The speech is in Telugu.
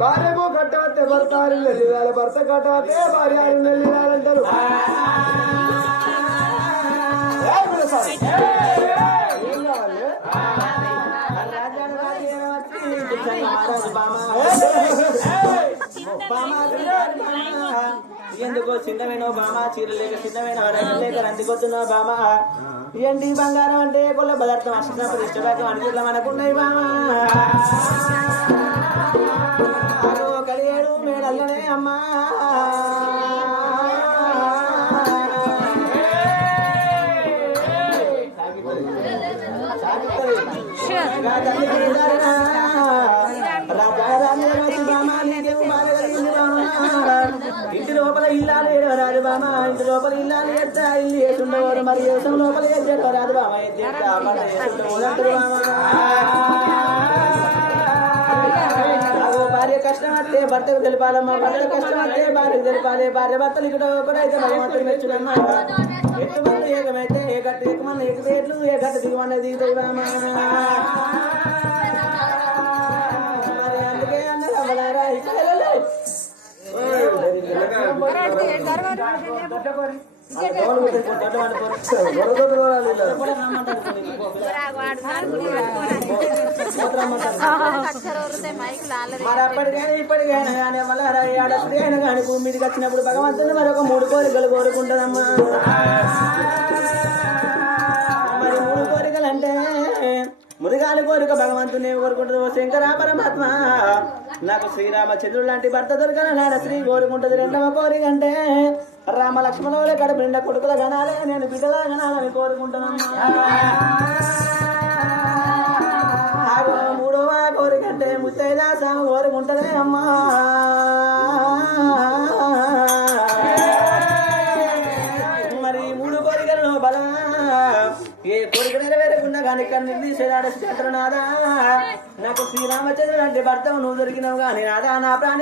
భార్యకు కట్టవస్తే భర్త ఆరు నెల్లి వేయాలి, భర్త కట్టవస్తే భార్య 6 నెలలు వేయాలంటారు. ఏం కావాలి? ఎందుకో చిన్నమైన బామా చీర లేక చిన్నమైన లేక రందికొస్తున్నావు బామా. ఏంటి బంగారం అంటే కొల్ల పదార్థం అష్టం ఇష్టపడతాం అనుకుంటాం అనుకున్నాయి బామా. కడిగాడు మేడల్లనే అమ్మా. ఇంటి లోపల ఇల్లాలు ఏడవరాదు బామ, ఇంటి లోపల ఇల్లాలు ఎత్తా ఇల్లు వేసుండవారు, మరి వేసం లోపల ఎత్తేటరాదు బామ, భార్య కష్టం వస్తే భర్తకు తెలిపాలమ్మా, భర్త కష్టం వస్తే భార్యకు తెలిపాలి. భార్య భర్తలు ఇక్కడ ఒకటైతే భగవంతుడు మెచ్చుడమ్మా. ఎట్టుమంది ఏకమైతే ఏ గట్టు ఎక్కుమంది ఎటులు ఏ గట్టు దిగుమని దిగుతాయి బామ. మరి అందుకే అన్నారు అవ్వలారా ఇక్కడ మరి అప్పటికైనా ఇప్పటికైనా కానీ అడపడికైనా కానీ భూమి మీదకి వచ్చినప్పుడు భగవంతుని మరొక 3 కోరికలు కోరుకుంటుందమ్మా. మరి 3 కోరికలు అంటే మురుగాలి కోరిక భగవంతుని కోరుకుంటుంది. ఓ శంకర పరమాత్మ నాకు శ్రీరామచంద్రుడు లాంటి భర్త దొరకనాడ శ్రీ కోరుకుంటుంది. 2వ కోరిక అంటే రామ లక్ష్మణుల కడుపు నిండా కొడుకుల గణాలే నేను బిడ్డలా గణాలని కోరుకుంటున్నాను. 3వ కోరిక అంటే ముత్తైదా సామ కోరుకుంటదే అమ్మా. మరి 3 కోరికలను బలా ఏ కోరిక నెరవేరకుండా కానీ నిర్దేశాడు నాదా. నాకు శ్రీరామచంద్రుడు అంటే భర్త నువ్వు దొరికినావు కానీ నాదా నా ప్రాణి